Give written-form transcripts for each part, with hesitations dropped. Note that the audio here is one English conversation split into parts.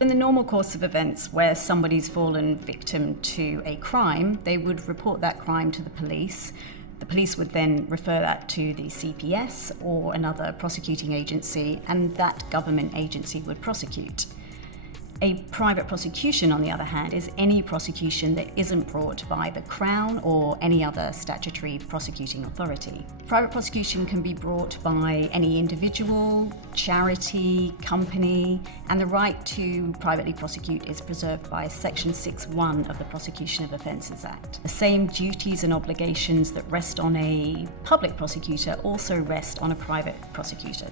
In the normal course of events where somebody's fallen victim to a crime, they would report that crime to the police. The police would then refer that to the CPS or another prosecuting agency, and that government agency would prosecute. A private prosecution, on the other hand, is any prosecution that isn't brought by the Crown or any other statutory prosecuting authority. Private prosecution can be brought by any individual, charity, company, and the right to privately prosecute is preserved by Section 6(1) of the Prosecution of Offences Act. The same duties and obligations that rest on a public prosecutor also rest on a private prosecutor.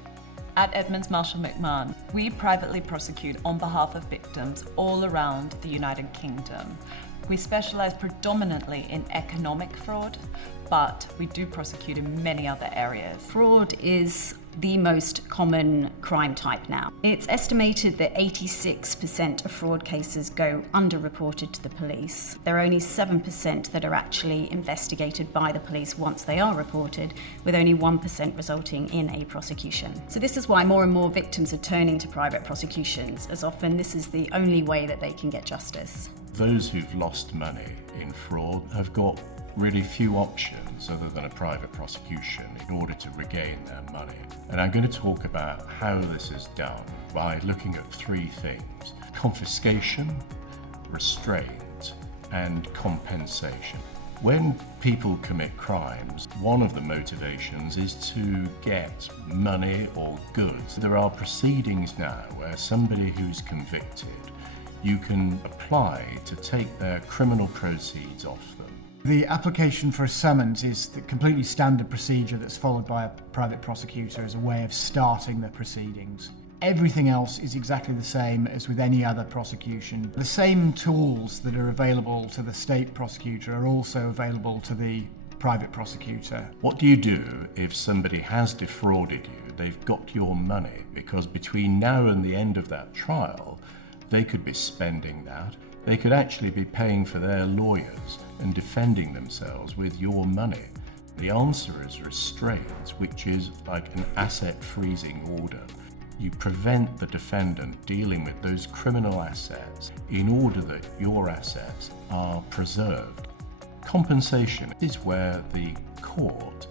At Edmonds Marshall McMahon, we privately prosecute on behalf of victims all around the United Kingdom. We specialise predominantly in economic fraud, but we do prosecute in many other areas. Fraud is the most common crime type now. It's estimated that 86% of fraud cases go underreported to the police. There are only 7% that are actually investigated by the police once they are reported, with only 1% resulting in a prosecution. So this is why more and more victims are turning to private prosecutions, as often this is the only way that they can get justice. Those who've lost money in fraud have got really few options other than a private prosecution in order to regain their money. And I'm going to talk about how this is done by looking at three things: confiscation, restraint, and compensation. When people commit crimes, one of the motivations is to get money or goods. There are proceedings now where somebody who's convicted, you can apply to take their criminal proceeds off them. The application for a summons is the completely standard procedure that's followed by a private prosecutor as a way of starting the proceedings. Everything else is exactly the same as with any other prosecution. The same tools that are available to the state prosecutor are also available to the private prosecutor. What do you do if somebody has defrauded you? They've got your money, because between now and the end of that trial, they could be spending that. They could actually be paying for their lawyers and defending themselves with your money. The answer is restraint, which is like an asset freezing order. You prevent the defendant dealing with those criminal assets in order that your assets are preserved. Compensation is where the court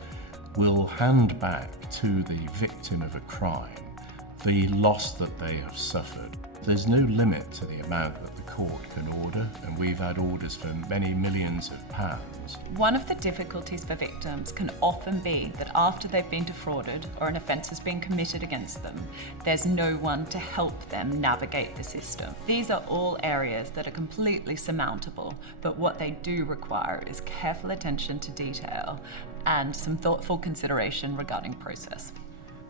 will hand back to the victim of a crime the loss that they have suffered. There's no limit to the amount that the court can order, and we've had orders for many millions of pounds. One of the difficulties for victims can often be that after they've been defrauded or an offence has been committed against them, there's no one to help them navigate the system. These are all areas that are completely surmountable, but what they do require is careful attention to detail and some thoughtful consideration regarding process.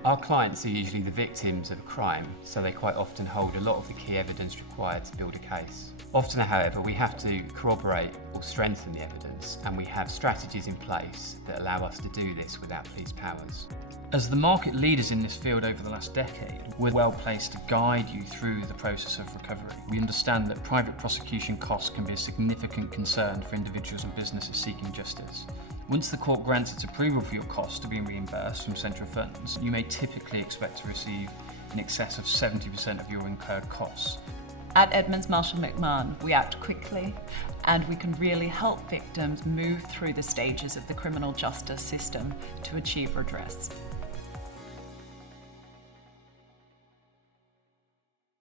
Our clients are usually the victims of a crime, so they quite often hold a lot of the key evidence required to build a case. Often, however, we have to corroborate or strengthen the evidence, and we have strategies in place that allow us to do this without police powers. As the market leaders in this field over the last decade, we're well placed to guide you through the process of recovery. We understand that private prosecution costs can be a significant concern for individuals and businesses seeking justice. Once the court grants its approval for your costs to be reimbursed from central funds, you may typically expect to receive in excess of 70% of your incurred costs. At Edmonds Marshall McMahon, we act quickly and we can really help victims move through the stages of the criminal justice system to achieve redress.